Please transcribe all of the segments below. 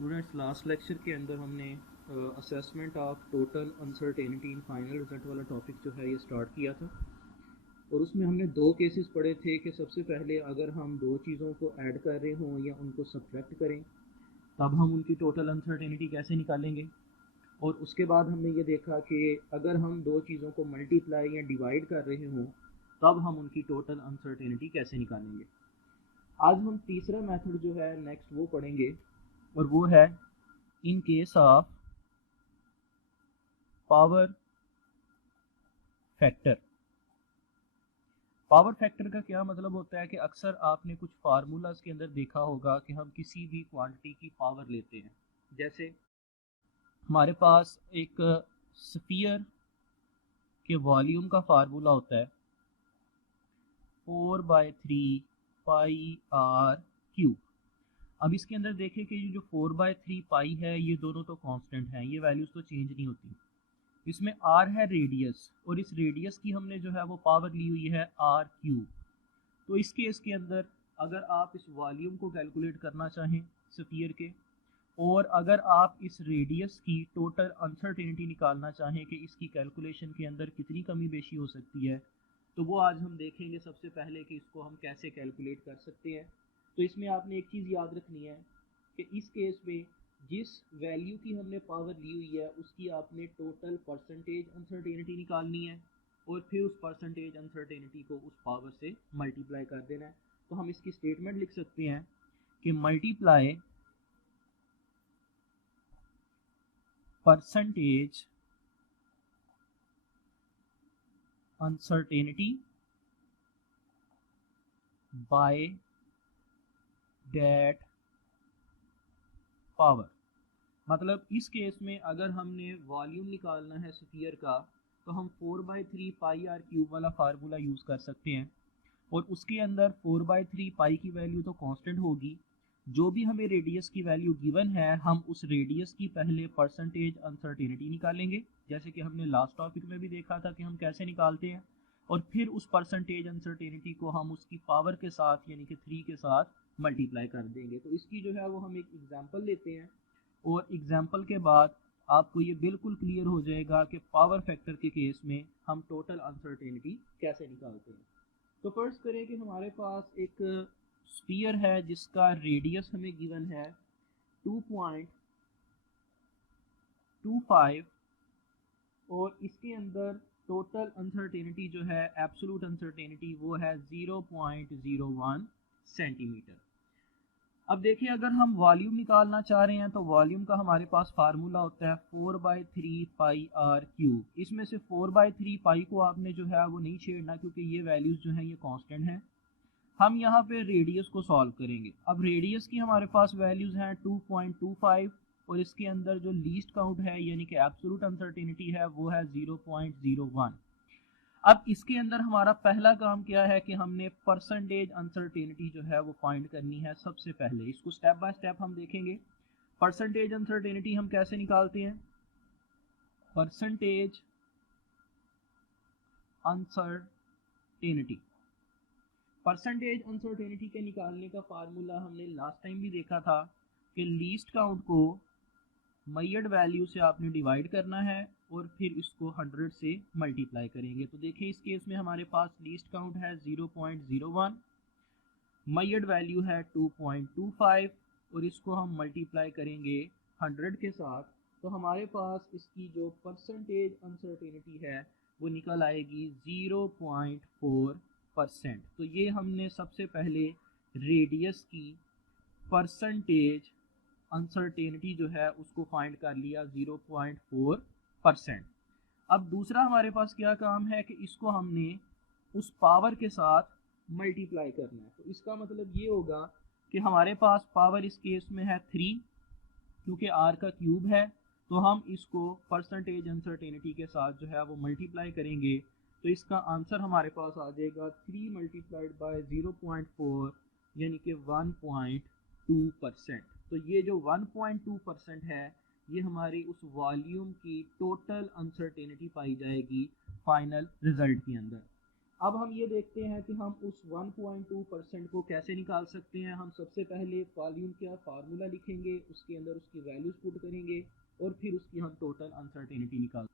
Students, last lecture के अंदर हमने assessment of total uncertainty in final result वाला टॉपिक जो है ये स्टार्ट किया था और उसमें हमने दो केसेस पढ़े थे कि सबसे पहले अगर हम दो चीज़ों को ऐड कर रहे हों या उनको सब्ट्रैक्ट करें तब हम उनकी टोटल अनसर्टेनिटी कैसे निकालेंगे। और उसके बाद हमने ये देखा कि अगर हम दो चीज़ों को मल्टीप्लाई या डिवाइड कर रहे हों तब हम उनकी टोटल अनसर्टेनिटी कैसे निकालेंगे। आज हम तीसरा मेथड जो है नेक्स्ट वो पढ़ेंगे और वो है in case of power factor. Power factor का क्या मतलब होता है कि अक्सर आपने कुछ फार्मूलाज के अंदर देखा होगा कि हम किसी भी क्वांटिटी की पावर लेते हैं। जैसे हमारे पास एक स्फीयर के वॉल्यूम का फार्मूला होता है 4/3 पाई आर क्यूब। अब इसके अंदर देखें कि ये जो 4/3 पाई है ये दोनों तो कांस्टेंट हैं, ये वैल्यूज़ तो चेंज नहीं होती। इसमें आर है रेडियस और इस रेडियस की हमने जो है वो पावर ली हुई है आर क्यूब। तो इस केस के अंदर अगर आप इस वॉल्यूम को कैलकुलेट करना चाहें स्फीयर के और अगर आप इस रेडियस की टोटल अनसर्टेनिटी निकालना चाहें कि इसकी कैलकुलेशन के अंदर कितनी कमी बेशी हो सकती है, तो वो आज हम देखेंगे सबसे पहले कि इसको हम कैसे कैलकुलेट कर सकते हैं। तो इसमें आपने एक चीज़ याद रखनी है कि इस केस में जिस वैल्यू की हमने पावर ली हुई है उसकी आपने टोटल परसेंटेज अनसर्टेनिटी निकालनी है और फिर उस परसेंटेज अनसर्टेनिटी को उस पावर से मल्टीप्लाई कर देना है। तो हम इसकी स्टेटमेंट लिख सकते हैं कि multiply percentage uncertainty by that power. मतलब इस केस में अगर हमने वॉल्यूम निकालना है स्फीयर का तो हम 4/3 पाई आर क्यूब वाला फार्मूला यूज़ कर सकते हैं और उसके अंदर 4/3 पाई की वैल्यू तो कांस्टेंट होगी। जो भी हमें रेडियस की वैल्यू गिवन है हम उस रेडियस की पहले परसेंटेज अनसर्टेनिटी निकालेंगे, जैसे कि हमने लास्ट टॉपिक में भी देखा था कि हम कैसे निकालते हैं। और फिर उस परसेंटेज अनसर्टेनिटी को हम उसकी पावर के साथ यानी कि 3 के साथ मल्टीप्लाई कर देंगे। तो इसकी जो है वो हम एक एग्जांपल लेते हैं और एग्जांपल के बाद आपको ये बिल्कुल क्लियर हो जाएगा कि पावर फैक्टर के केस में हम टोटल अनसर्टेनिटी कैसे निकालते हैं। तो फर्स्ट करें कि हमारे पास एक स्फीयर है जिसका रेडियस हमें गिवन है 2.25 और इसके अंदर टोटल अनसर्टेनिटी जो है एब्सोल्यूट अनसर्टेनिटी वो है 0.01 सेंटीमीटर। अब देखिए अगर हम वॉल्यूम निकालना चाह रहे हैं तो वॉल्यूम का हमारे पास फार्मूला होता है 4/3 पाई आर क्यूब। इसमें से 4/3 पाई को आपने जो है वो नहीं छेड़ना क्योंकि ये वैल्यूज़ जो हैं ये कांस्टेंट हैं। हम यहाँ पे रेडियस को सॉल्व करेंगे। अब रेडियस की हमारे पास वैल्यूज़ हैं 2.25 और इसके अंदर जो लीस्ट काउंट है यानी कि एब्सोल्यूट अनसर्टेनिटी है वो है 0.01। अब इसके अंदर हमारा पहला काम क्या है कि हमने परसेंटेज अनसर्टेनिटी जो है वो फाइंड करनी है। सबसे पहले इसको स्टेप बाय स्टेप हम देखेंगे। परसेंटेज अनसर्टेनिटी हम कैसे निकालते हैं। परसेंटेज अनसर्टेनिटी के निकालने का फार्मूला हमने लास्ट टाइम भी देखा था कि लीस्ट काउंट को मैयड वैल्यू से आपने डिवाइड करना है और फिर इसको 100 से मल्टीप्लाई करेंगे। तो देखिए इस केस में हमारे पास लीस्ट काउंट है 0.01, मैयड वैल्यू है 2.25 और इसको हम मल्टीप्लाई करेंगे 100 के साथ। तो हमारे पास इसकी जो परसेंटेज अनसर्टेनिटी है वो निकल आएगी 0.4%। तो ये हमने सबसे पहले रेडियस की परसेंटेज अनसर्टेनिटी जो है उसको फाइंड कर लिया 0.4%। अब दूसरा हमारे पास क्या काम है कि इसको हमने उस पावर के साथ मल्टीप्लाई करना है। तो इसका मतलब ये होगा कि हमारे पास पावर इस केस में है 3 क्योंकि आर का क्यूब है। तो हम इसको परसेंटेज अनसर्टेनिटी के साथ जो है वो मल्टीप्लाई करेंगे तो इसका आंसर हमारे पास आ जाएगा 3 मल्टीप्लाइड बाय 0.4 यानी कि 1.2%। तो ये जो 1.2% है ये हमारी उस वॉल्यूम की टोटल अनसर्टेनिटी पाई जाएगी फाइनल रिजल्ट के अंदर। अब हम ये देखते हैं कि हम उस 1.2% को कैसे निकाल सकते हैं। हम सबसे पहले वॉल्यूम का फार्मूला लिखेंगे, उसके अंदर उसकी वैल्यूज पुट करेंगे और फिर उसकी हम टोटल अनसर्टेनिटी निकाल।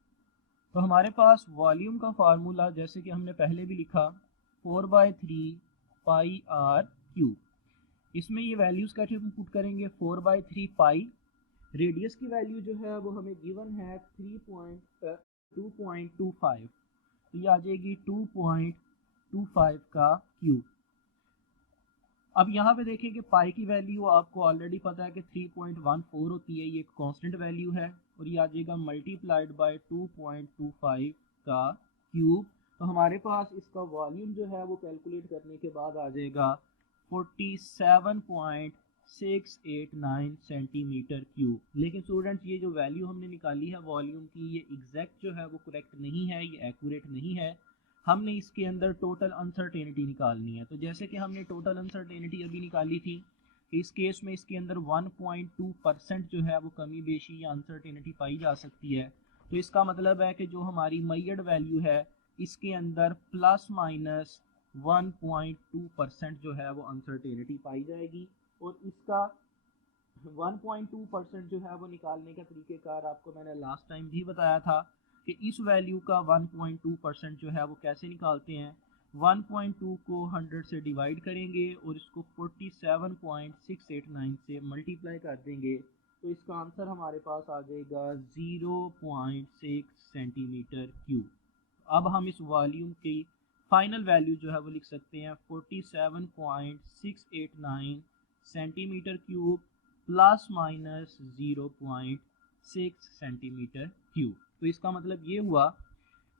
तो हमारे पास वॉल्यूम का फार्मूला जैसे कि हमने पहले भी लिखा 4/3 पाई आर क्यूब। इसमें ये वैल्यूज़ कैसे पुट करेंगे, 4/3 पाई, रेडियस की वैल्यू जो है वो हमें गिवन है 2.25, तो ये आ जाएगी 2.25 का क्यूब। अब यहाँ पे देखें कि पाई की वैल्यू आपको ऑलरेडी पता है कि 3.14 होती है, ये एक कांस्टेंट वैल्यू है, और ये आ जाएगा मल्टीप्लाइड बाय 2.25 का क्यूब। तो हमारे पास इसका वॉल्यूम जो है वो कैलकुलेट करने के बाद आ जाएगा 47.689 सेंटीमीटर क्यूब। लेकिन स्टूडेंट्स ये जो वैल्यू हमने निकाली है वॉल्यूम की, ये एग्जैक्ट जो है वो करेक्ट नहीं है, ये एक्यूरेट नहीं है। हमने इसके अंदर टोटल अनसर्टेनिटी निकालनी है। तो जैसे कि हमने टोटल अनसर्टेनिटी अभी निकाली थी कि इस केस में इसके अंदर 1.2% जो है वो कमी बेशी या अनसर्टेनिटी पाई जा सकती है। तो इसका मतलब है कि जो हमारी मैयड वैल्यू है इसके अंदर प्लस माइनस 1.2% जो है वो अनसर्टेनिटी पाई जाएगी। और इसका 1.2% जो है वो निकालने का तरीक़ेकार आपको मैंने लास्ट टाइम भी बताया था कि इस वैल्यू का 1.2% जो है वो कैसे निकालते हैं। 1.2 को 100 से डिवाइड करेंगे और इसको 47.689 से मल्टीप्लाई कर देंगे, तो इसका आंसर हमारे पास आ जाएगा 0.6 सेंटीमीटर क्यूब। अब हम इस वॉल्यूम की फाइनल वैल्यू जो है वो लिख सकते हैं 47.689 centimetre cube plus minus 0.6 centimetre cube. तो इसका मतलब ये हुआ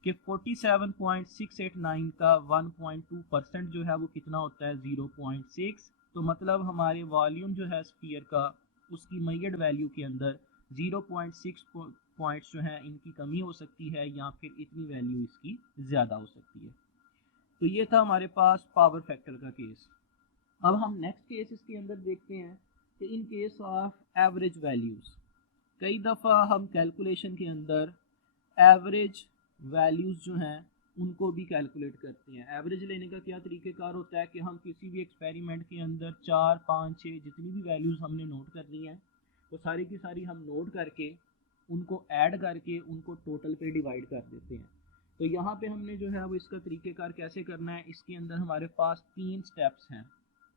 कि 47.689 का 1.2% जो है वो कितना होता है 0.6। तो मतलब हमारे वॉल्यूम जो है स्फीयर का उसकी मैयड वैल्यू के अंदर 0.6 पॉइंट्स जो हैं इनकी कमी हो सकती है या फिर इतनी वैल्यू इसकी ज़्यादा हो सकती है। तो ये था हमारे पास पावर फैक्टर का केस। अब हम नेक्स्ट केस इसके अंदर देखते हैं कि in case of average values, कई दफ़ा हम कैलकुलेशन के अंदर एवरेज वैल्यूज़ जो हैं उनको भी कैलकुलेट करते हैं। एवरेज लेने का क्या तरीक़ेकार होता है कि हम किसी भी एक्सपेरिमेंट के अंदर 4, 5, 6 जितनी भी वैल्यूज़ हमने नोट करनी है वो सारी की सारी हम नोट करके उनको ऐड करके उनको टोटल पे डिवाइड कर देते हैं। तो यहाँ पे हमने जो है वो इसका तरीक़ेकार कैसे करना है, इसके अंदर हमारे पास 3 स्टेप्स हैं।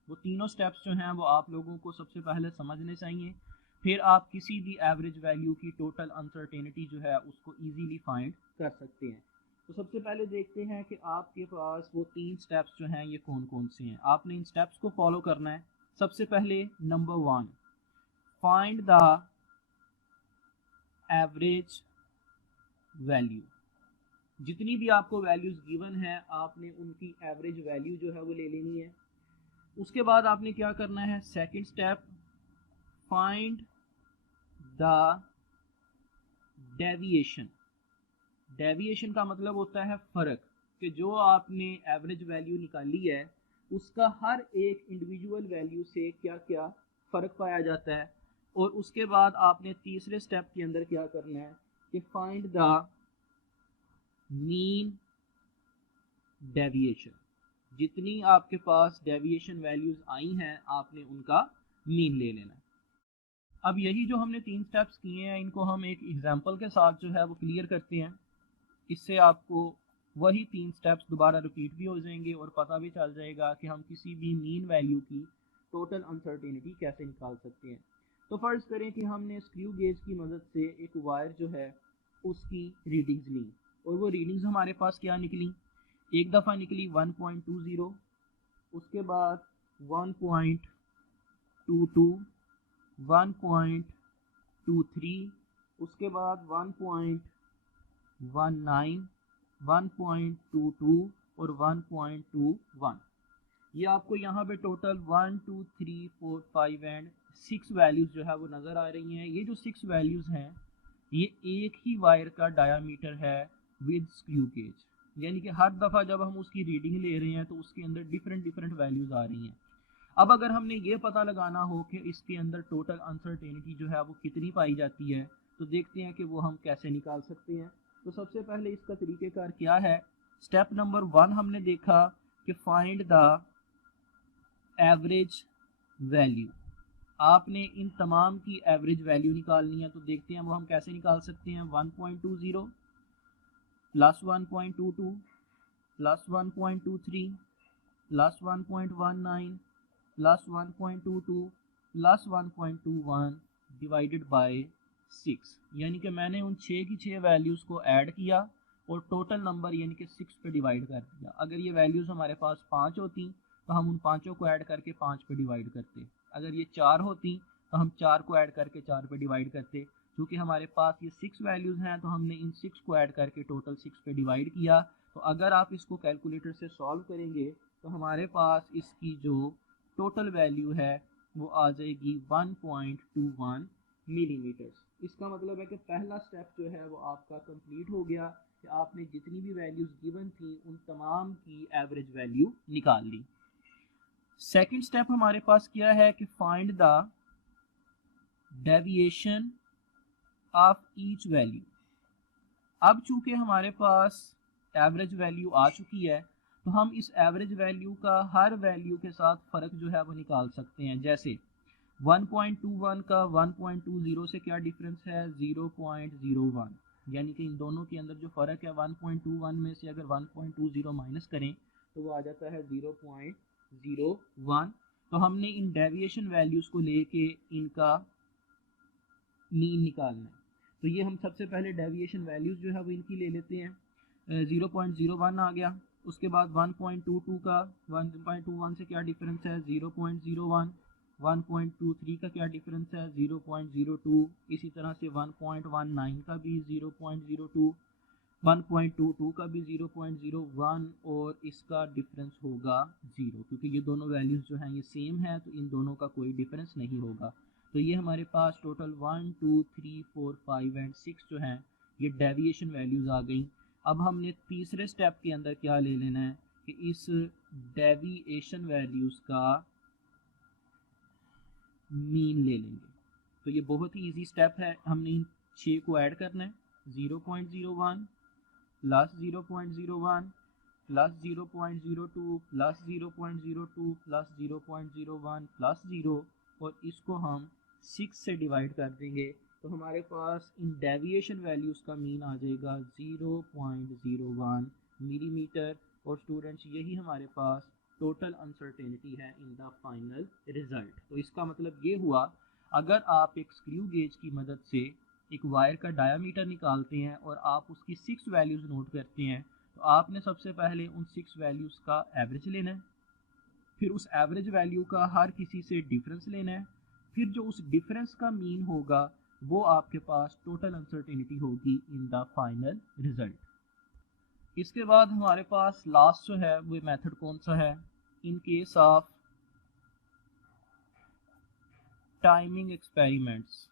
वो तीनों स्टेप्स जो हैं वो आप लोगों को सबसे पहले समझने चाहिए, फिर आप किसी भी एवरेज वैल्यू की टोटल अनसर्टेनिटी जो है उसको इजीली फाइंड कर सकते हैं। तो सबसे पहले देखते हैं कि आपके पास वो 3 स्टेप्स जो हैं ये कौन कौन से हैं। आपने इन स्टेप्स को फॉलो करना है। सबसे पहले number 1, find the average value. जितनी भी आपको वैल्यूज़ गिवन है आपने उनकी एवरेज वैल्यू जो है वो ले लेनी है। उसके बाद आपने क्या करना है, second step, find the deviation. Deviation का मतलब होता है फ़र्क, कि जो आपने एवरेज वैल्यू निकाली है उसका हर एक इंडिविजुअल वैल्यू से क्या क्या फ़र्क पाया जाता है। और उसके बाद आपने तीसरे स्टेप के अंदर क्या करना है कि फाइंड द मीन डेविएशन। जितनी आपके पास डेविएशन वैल्यूज़ आई हैं आपने उनका मीन ले लेना है। अब यही जो हमने 3 स्टेप्स किए हैं इनको हम एक एग्जांपल के साथ जो है वो क्लियर करते हैं। इससे आपको वही 3 स्टेप्स दोबारा रिपीट भी हो जाएंगे और पता भी चल जाएगा कि हम किसी भी मीन वैल्यू की टोटल अनसर्टेनिटी कैसे निकाल सकते हैं। तो फ़र्ज़ करें कि हमने स्क्रू गेज की मदद से एक वायर जो है उसकी रीडिंग्स ली और वो रीडिंग्स हमारे पास क्या निकली, एक दफ़ा निकली 1.20, उसके बाद 1.22, 1.23, उसके बाद 1.19, 1.22 और 1.21। ये आपको यहाँ पे टोटल 1, 2, 3, 4, 5 एंड 6 वैल्यूज़ जो है वो नज़र आ रही हैं। ये जो 6 वैल्यूज़ हैं ये एक ही वायर का डायामीटर है विद स्क्रू गेज, यानी कि हर दफ़ा जब हम उसकी रीडिंग ले रहे हैं तो उसके अंदर डिफरेंट वैल्यूज़ आ रही हैं। अब अगर हमने ये पता लगाना हो कि इसके अंदर टोटल अनसर्टेनिटी जो है वो कितनी पाई जाती है, तो देखते हैं कि वो हम कैसे निकाल सकते हैं। तो सबसे पहले इसका तरीक़ेकार क्या है स्टेप नंबर 1 हमने देखा कि फाइंड द एवरेज वैल्यू। आपने इन तमाम की एवरेज वैल्यू निकालनी है, तो देखते हैं वो हम कैसे निकाल सकते हैं। 1.20 plus 1.22 plus 1.23 plus 1.19 plus 1.22 plus 1.21 divided by 6, यानी कि मैंने उन 6 की 6 वैल्यूज़ को ऐड किया और टोटल नंबर यानी कि 6 पे डिवाइड कर दिया। अगर ये वैल्यूज़ हमारे पास 5 होती तो हम उन पाँचों को ऐड करके 5 पे डिवाइड करते। अगर ये 4 होती तो हम 4 को ऐड करके 4 पे डिवाइड करते। क्योंकि हमारे पास ये 6 वैल्यूज़ हैं तो हमने इन 6 को ऐड करके टोटल 6 पे डिवाइड किया। तो अगर आप इसको कैलकुलेटर से सॉल्व करेंगे तो हमारे पास इसकी जो टोटल वैल्यू है वो आ जाएगी 1.21 मिलीमीटर्स। इसका मतलब है कि पहला स्टेप जो है वो आपका कंप्लीट हो गया कि आपने जितनी भी वैल्यूज़ गिवन थी उन तमाम की एवरेज वैल्यू निकाल ली। सेकंड स्टेप हमारे पास क्या है कि find the deviation of each value. अब चूंकि हमारे पास एवरेज वैल्यू आ चुकी है तो हम इस एवरेज वैल्यू का हर वैल्यू के साथ फ़र्क जो है वो निकाल सकते हैं। जैसे 1.21 का 1.20 से क्या डिफरेंस है, 0.01, यानी कि इन दोनों के अंदर जो फ़र्क है 1.21 में से अगर 1.20 माइनस करें तो वो आ जाता है 0.01। तो हमने इन डेविएशन वैल्यूज़ को लेके इनका मीन निकालना है। तो ये हम सबसे पहले डेविएशन वैल्यूज़ जो है वो इनकी ले लेते हैं। 0.01 आ गया। उसके बाद 1.22 का 1.21 से क्या डिफरेंस है, 0.01। 1.23 का क्या डिफरेंस है, 0.02। इसी तरह से 1.19 का भी 0.02, 1.22 का भी 0.01 और इसका डिफरेंस होगा 0, क्योंकि ये दोनों वैल्यूज़ जो हैं ये सेम है तो इन दोनों का कोई डिफरेंस नहीं होगा। तो ये हमारे पास टोटल 1, 2, 3, 4, 5 एंड 6 जो हैं ये डेविएशन वैल्यूज़ आ गई। अब हमने तीसरे स्टेप के अंदर क्या ले लेना है कि इस डेविएशन वैल्यूज़ का मीन ले लेंगे। तो ये बहुत ही इजी स्टेप है। हमने इन 6 को ऐड करना है। 0.01 plus 0.01 plus 0.02 plus 0.02 plus 0.01 plus 0 और इसको हम 6 से डिवाइड कर देंगे तो हमारे पास इन डेविएशन वैल्यूज़ का मीन आ जाएगा 0.01 मिलीमीटर। और स्टूडेंट्स यही हमारे पास टोटल अनसर्टेनिटी है इन द फाइनल रिजल्ट। तो इसका मतलब ये हुआ, अगर आप एक स्क्रू गेज की मदद से एक वायर का डायामीटर निकालते हैं और आप उसकी 6 वैल्यूज़ नोट करते हैं तो आपने सबसे पहले उन 6 वैल्यूज़ का एवरेज लेना है, फिर उस एवरेज वैल्यू का हर किसी से डिफरेंस लेना है, फिर जो उस डिफरेंस का मीन होगा वो आपके पास टोटल अनसर्टेनिटी होगी इन द फाइनल रिजल्ट। इसके बाद हमारे पास लास्ट जो है वो मेथड कौन सा है, in case of timing experiments.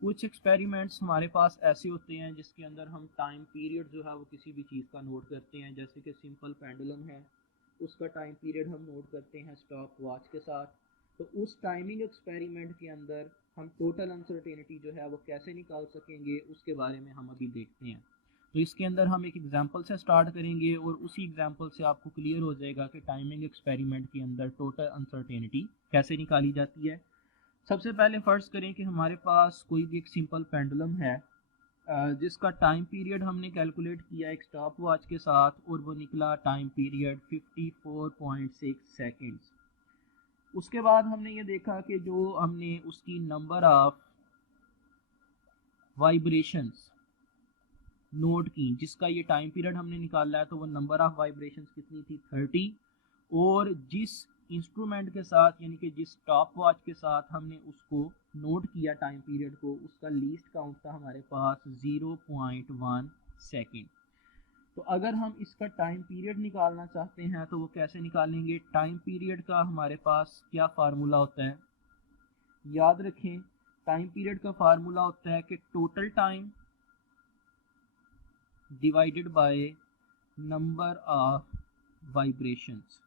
कुछ एक्सपेरिमेंट्स हमारे पास ऐसे होते हैं जिसके अंदर हम टाइम पीरियड जो है वो किसी भी चीज़ का नोट करते हैं। जैसे कि सिंपल पेंडुलम है, उसका टाइम पीरियड हम नोट करते हैं स्टॉप वॉच के साथ। तो उस टाइमिंग एक्सपेरिमेंट के अंदर हम टोटल अनसर्टेनिटी जो है वो कैसे निकाल सकेंगे उसके बारे में हम अभी देखते हैं। तो इसके अंदर हम एक एग्जांपल से स्टार्ट करेंगे और उसी एग्जांपल से आपको क्लियर हो जाएगा कि टाइमिंग एक्सपेरिमेंट के अंदर टोटल अनसर्टेनिटी कैसे निकाली जाती है। सबसे पहले फ़र्ज़ करें कि हमारे पास कोई भी एक सिंपल पेंडुलम है जिसका टाइम पीरियड हमने कैलकुलेट किया एक स्टॉप वॉच के साथ और वो निकला टाइम पीरियड 54.6 सेकेंड्स। उसके बाद हमने ये देखा कि जो हमने उसकी नंबर ऑफ वाइब्रेशंस नोट की, जिसका ये टाइम पीरियड हमने निकाला है, तो वो नंबर ऑफ वाइब्रेशंस कितनी थी, 30। और जिस इंस्ट्रूमेंट के साथ यानी कि जिस स्टॉप वॉच के साथ हमने उसको नोट किया टाइम पीरियड को, उसका लीस्ट काउंट था हमारे पास 0.1 सेकेंड। तो अगर हम इसका टाइम पीरियड निकालना चाहते हैं तो वो कैसे निकालेंगे। टाइम पीरियड का हमारे पास क्या फार्मूला होता है, याद रखें टाइम पीरियड का फार्मूला होता है कि total time divided by number of vibrations.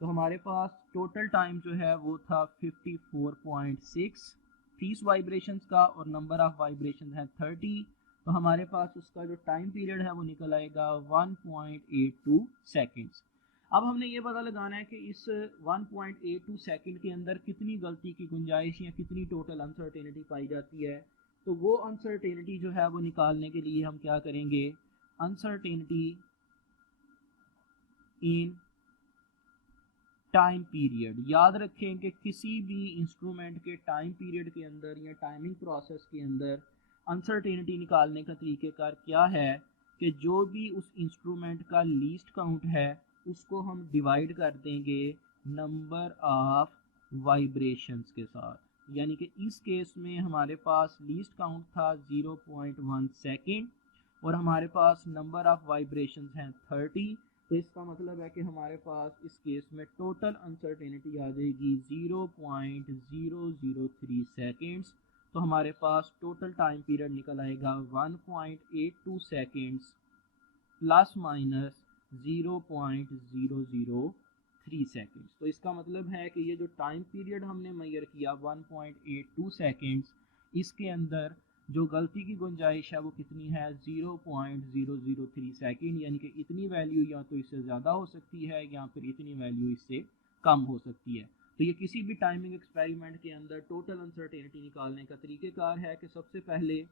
तो हमारे पास टोटल टाइम जो है वो था 54.6 30 वाइब्रेशंस का और नंबर ऑफ वाइब्रेशन है 30। तो हमारे पास उसका जो टाइम पीरियड है वो निकल आएगा 1.82 सेकेंड्स। अब हमने ये पता लगाना है कि इस 1.82 सेकंड के अंदर कितनी गलती की गुंजाइश या कितनी टोटल अनसर्टेनिटी पाई जाती है। तो वो अनसर्टेनिटी जो है वो निकालने के लिए हम क्या करेंगे, अनसर्टेनिटी इन टाइम पीरियड। याद रखें कि किसी भी इंस्ट्रूमेंट के टाइम पीरियड के अंदर या टाइमिंग प्रोसेस के अंदर अनसर्टेनिटी निकालने का तरीक़ेकार क्या है कि जो भी उस इंस्ट्रूमेंट का लीस्ट काउंट है उसको हम डिवाइड कर देंगे नंबर ऑफ वाइब्रेशंस के साथ। यानी कि इस केस में हमारे पास लीस्ट काउंट था 0.1 सेकेंड और हमारे पास नंबर ऑफ वाइब्रेशंस हैं 30। तो इसका मतलब है कि हमारे पास इस केस में टोटल अनसर्टेनिटी आ जाएगी 0.003 सेकेंड्स। तो हमारे पास टोटल टाइम पीरियड निकल आएगा 1.82 सेकेंड्स प्लस माइनस 0.003 सेकेंड्स। तो इसका मतलब है कि ये जो टाइम पीरियड हमने मेजर किया 1.82 सेकेंड्स, इसके अंदर जो गलती की गुंजाइश है वो कितनी है 0.003 सेकेंड। यानी कि इतनी वैल्यू या तो इससे ज़्यादा हो सकती है या फिर इतनी वैल्यू इससे कम हो सकती है। तो ये किसी भी टाइमिंग एक्सपेरिमेंट के अंदर टोटल अनसर्टेनिटी निकालने का तरीक़ेकार है कि सबसे पहले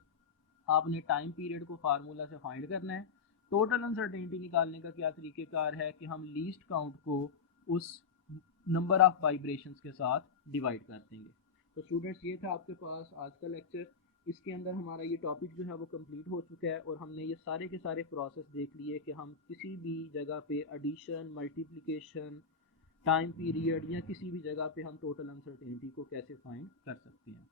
आपने टाइम पीरियड को फार्मूला से फाइंड करना है। टोटल अनसर्टेनिटी निकालने का क्या तरीक़ेकार है कि हम लीस्ट काउंट को उस नंबर ऑफ वाइब्रेशंस के साथ डिवाइड कर देंगे। तो स्टूडेंट्स, ये था आपके पास आज का लेक्चर। इसके अंदर हमारा ये टॉपिक जो है वो कंप्लीट हो चुका है और हमने ये सारे के सारे प्रोसेस देख लिए कि हम किसी भी जगह पे एडिशन, मल्टीप्लिकेशन, टाइम पीरियड या किसी भी जगह पे हम टोटल अनसर्टेनिटी को कैसे फाइंड कर सकते हैं।